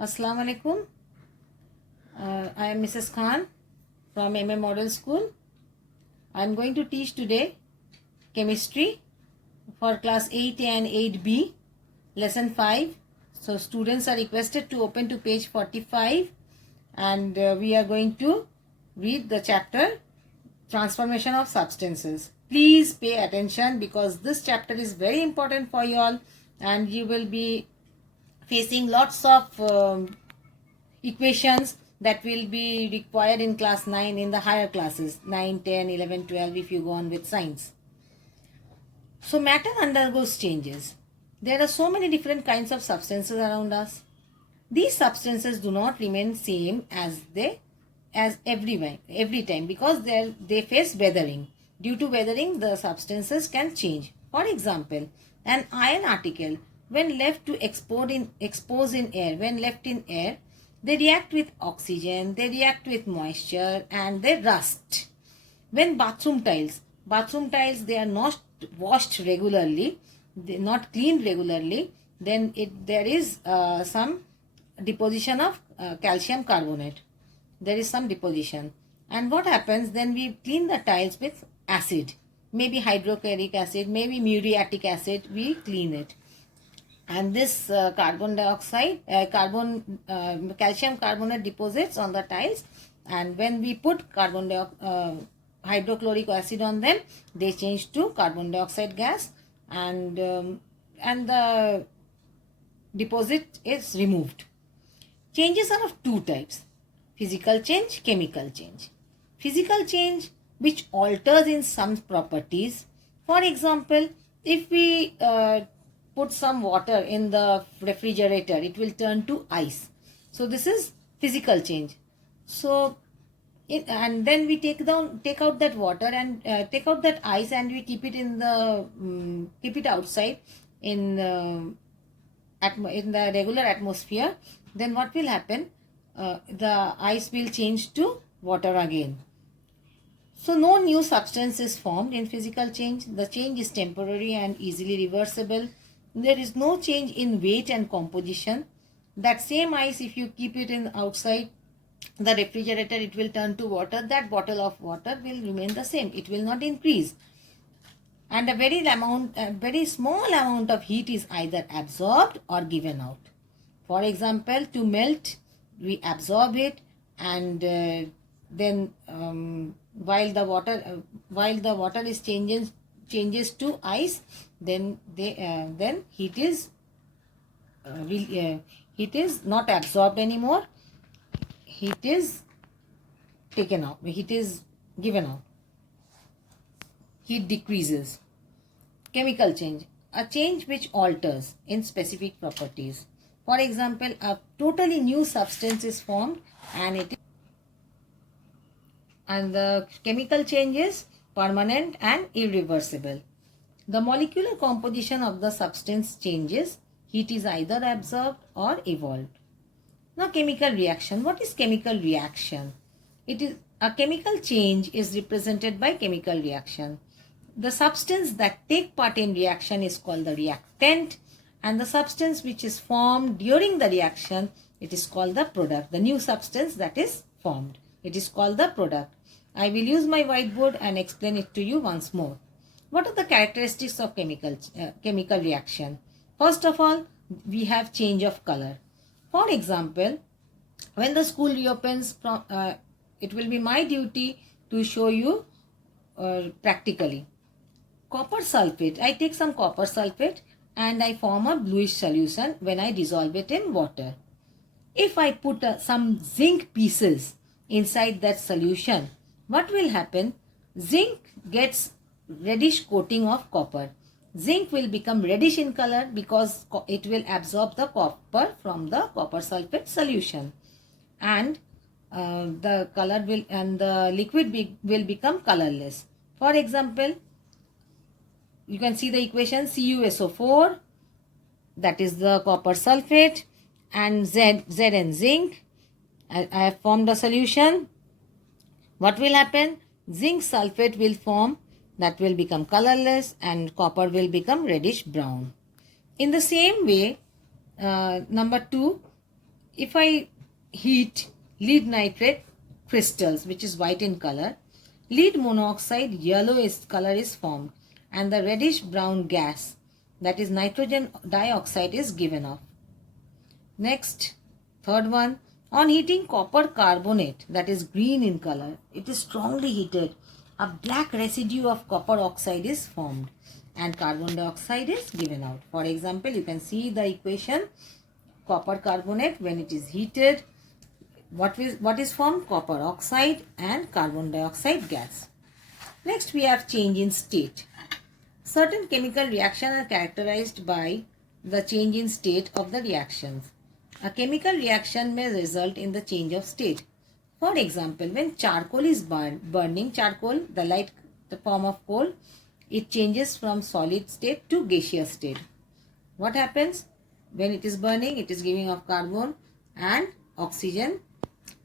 Assalamu alaikum. I am Mrs. Khan from MM Model School. I am going to teach today chemistry for class 8 and 8B, lesson 5. So students are requested to open to page 45 and we are going to read the chapter transformation of substances. Please pay attention because this chapter is very important for you all and you will be facing lots of equations that will be required in class 9 in the higher classes 9, 10, 11, 12 if you go on with science. So matter undergoes changes. There are so many different kinds of substances around us. These substances do not remain same as every time because they face weathering. Due to weathering, the substances can change. For example, an iron article when left to expose in air, when left in air, they react with oxygen, they react with moisture and they rust. When bathroom tiles, they are not washed regularly, they not cleaned regularly, then there is some deposition of calcium carbonate. There is some deposition. And what happens then? We clean the tiles with acid, maybe hydrochloric acid, maybe muriatic acid, we clean it. And this calcium carbonate deposits on the tiles, and when we put hydrochloric acid on them, they change to carbon dioxide gas, and the deposit is removed. Changes are of two types: physical change, chemical change. Physical change which alters in some properties. For example, if we put some water in the refrigerator, it will turn to ice. So this is physical change. So and then we take out that water and take out that ice, and we keep it in the keep it outside in the regular atmosphere. Then what will happen? The ice will change to water again. So no new substance is formed in physical change. The change is temporary and easily reversible. There is no change in weight and composition. That same ice, if you keep it in outside the refrigerator, it will turn to water. That bottle of water will remain the same. It will not increase. And a very small amount of heat is either absorbed or given out. For example, to melt, we absorb it, and then while the water is changes to ice, then heat is not absorbed anymore. Heat is taken out. Heat is given out. Heat decreases. Chemical change, a change which alters in specific properties. For example, a totally new substance is formed, and the chemical change is permanent and irreversible. The molecular composition of the substance changes. Heat is either absorbed or evolved. Now, chemical reaction. What is chemical reaction? It is a chemical change is represented by chemical reaction. The substance that take part in reaction is called the reactant, and the substance which is formed during the reaction, it is called the product. The new substance that is formed, it is called the product. I will use my whiteboard and explain it to you once more. What are the characteristics of chemical reaction? First of all, we have change of color. For example, when the school reopens, it will be my duty to show you practically. Copper sulfate. I take some copper sulfate and I form a bluish solution when I dissolve it in water. If I put some zinc pieces inside that solution, what will happen? Zinc gets reddish coating of copper. Zinc will become reddish in color because it will absorb the copper from the copper sulfate solution, and the color will and the liquid will become colorless. For example, you can see the equation CuSO4, that is the copper sulfate, and Zn zinc. I have formed a solution. What will happen? Zinc sulfate will form, that will become colorless, and copper will become reddish brown. In the same way, number 2, if I heat lead nitrate crystals, which is white in color, lead monoxide yellow color is formed and the reddish brown gas, that is nitrogen dioxide, is given off. Next, third one, on heating copper carbonate, that is green in color, it is strongly heated, a black residue of copper oxide is formed and carbon dioxide is given out. For example, you can see the equation. Copper carbonate, when it is heated, what is formed? Copper oxide and carbon dioxide gas. Next, we have change in state. Certain chemical reactions are characterized by the change in state of the reactions. A chemical reaction may result in the change of state. For example, when charcoal is burning charcoal, the form of coal, it changes from solid state to gaseous state. What happens? When it is burning, it is giving off carbon and oxygen,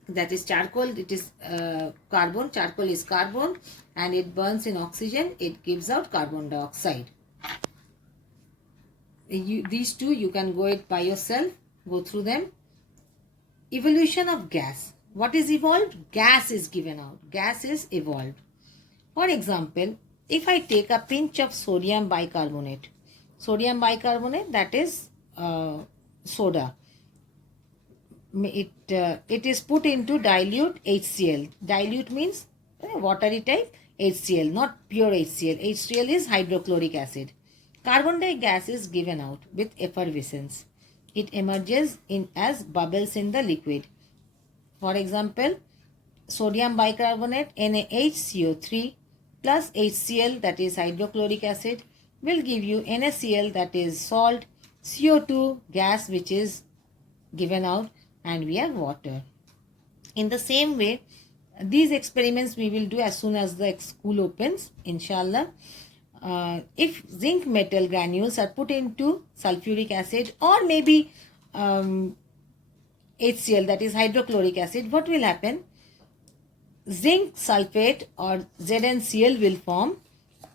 that is charcoal, it is carbon, charcoal is carbon, and it burns in oxygen, it gives out carbon dioxide. These two you can go it by yourself, go through them. Evolution of gas. What is evolved? Gas is given out, gas is evolved. For example, if I take a pinch of sodium bicarbonate, that is soda, it is put into dilute HCl. Dilute means watery type HCl, not pure HCl. HCl is hydrochloric acid. Carbon dioxide gas is given out with effervescence. It emerges as bubbles in the liquid. For example, sodium bicarbonate NaHCO3 plus HCl, that is hydrochloric acid, will give you NaCl, that is salt, CO2 gas, which is given out, and we have water. In the same way, these experiments we will do as soon as the school opens, inshallah. If zinc metal granules are put into sulfuric acid or maybe HCl, that is hydrochloric acid, what will happen? Zinc sulfate or ZnCl will form,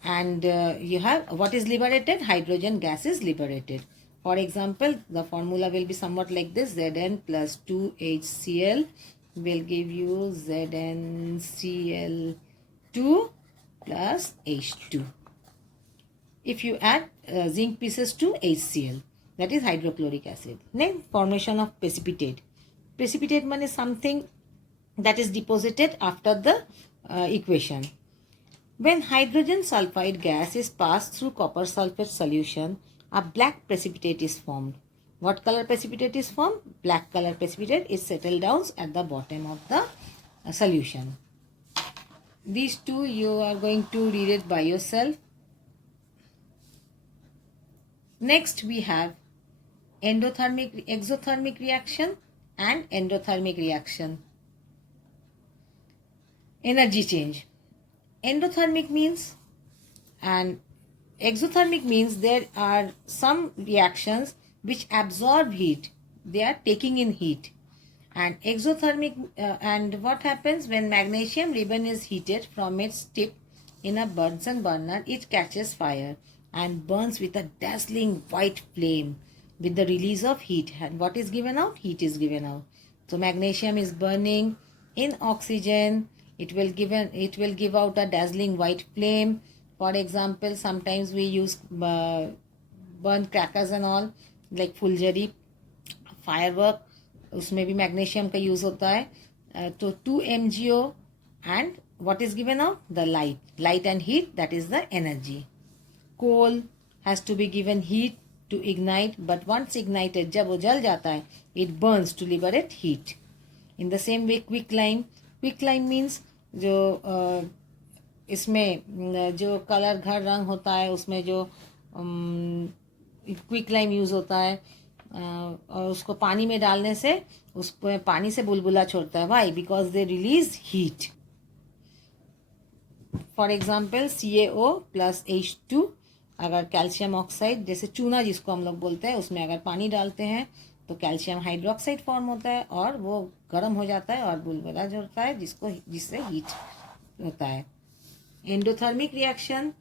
and you have what is liberated? Hydrogen gas is liberated. For example, the formula will be somewhat like this: Zn plus 2HCl will give you ZnCl2 plus H2. If you add zinc pieces to HCl, that is hydrochloric acid. Next, formation of precipitate. Precipitate means something that is deposited after the equation. When hydrogen sulfide gas is passed through copper sulfate solution, a black precipitate is formed. What color precipitate is formed? Black color precipitate is settled down at the bottom of the solution. These two you are going to read it by yourself. Next we have exothermic reaction and endothermic reaction. Energy change. Endothermic means and exothermic means there are some reactions which absorb heat. They are taking in heat. And exothermic, and what happens when magnesium ribbon is heated from its tip in a Bunsen burner, it catches fire and burns with a dazzling white flame with the release of heat. And what is given out? Heat is given out. So magnesium is burning in oxygen. It will give out a dazzling white flame. For example, sometimes we use burnt crackers and all, like फुलझड़ी, firework, उसमें भी magnesium का use होता है. तो 2 MgO, and what is given out? The light and heat, that is the energy. Coal has to be given heat to ignite, but once ignited, जब वो जल जाता है, it burns to liberate heat. In the same way, quicklime means जो इसमें जो colour घर रंग होता है उसमें जो क्विकलाइम यूज़ होता है, और उसको पानी में डालने से उसको पानी से बुलबुला छोड़ता है. Why? Because they release heat. For example CaO plus H2, अगर कैल्शियम ऑक्साइड जैसे चूना जिसको हम लोग बोलते हैं, उसमें अगर पानी डालते हैं तो कैल्शियम हाइड्रोक्साइड फॉर्म होता है और वो गर्म हो जाता है और बुलबुला जोड़ता है जिससे हीट होता है. Endothermic reaction,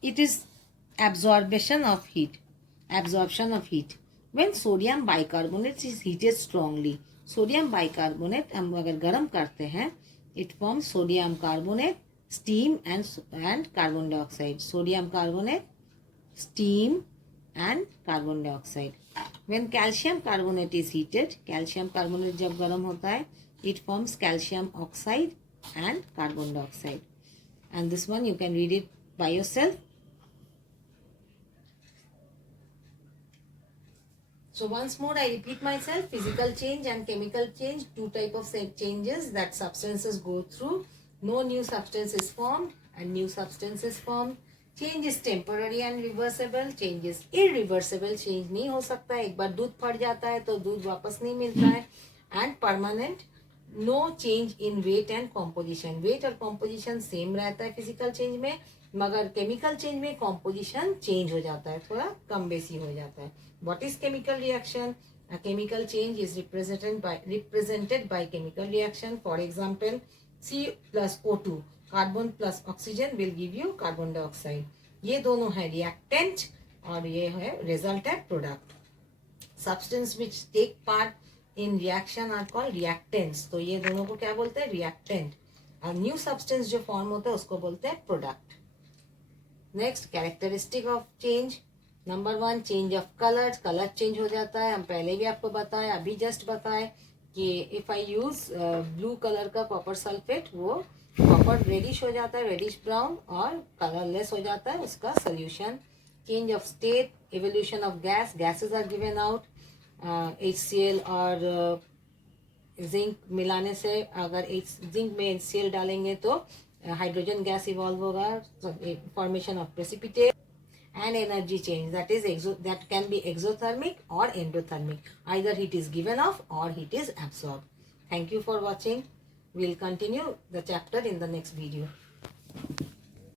it is absorption of heat. When sodium bicarbonate is heated strongly, sodium bicarbonate हम अगर गर्म करते हैं, it forms sodium carbonate, steam and carbon dioxide. Sodium carbonate, steam and carbon dioxide. When calcium carbonate is heated, calcium carbonate जब गर्म होता है, it forms calcium oxide and carbon dioxide. And this one you can read it by yourself. So once more I repeat myself, physical change and chemical change, two type of changes that substances go through. No new substance is formed and new substance is formed. Change is temporary and reversible. Change is irreversible. Change नहीं हो सकता है. एक बार दूध फट जाता है तो दूध वापस नहीं मिलता है. And permanent, no change in weight and composition. Weight और composition same रहता है physical change में, मगर chemical change में composition change हो जाता है, थोड़ा कम बेसी हो जाता है. What is chemical reaction? A chemical change is represented by chemical reaction. For example, C plus O2, carbon plus oxygen will give you carbon dioxide. ये दोनों है reactant और ये है result है product. Substance which take part in reaction are called reactants. तो ये दोनों को क्या बोलते हैं? reactant. और new substance जो form होता है उसको बोलते हैं product. Next, characteristic of change. Number 1, change of colour. Colour change हो जाता है. हम पहले भी आपको बताए, अभी जस्ट बताए कि if I use blue colour का कॉपर सल्फेट, वो कॉपर रेडिश हो जाता है, रेडिश ब्राउन, और कलरलेस हो जाता है उसका solution. Change of state, evolution of gas. Gases are given out. HCl और जिंक मिलाने से, अगर जिंक में HCl डालेंगे तो हाइड्रोजन गैस इवॉल्व होगा, formation of precipitate. And energy change, that can be exothermic or endothermic. Either heat is given off or heat is absorbed. Thank you for watching. We'll continue the chapter in the next video.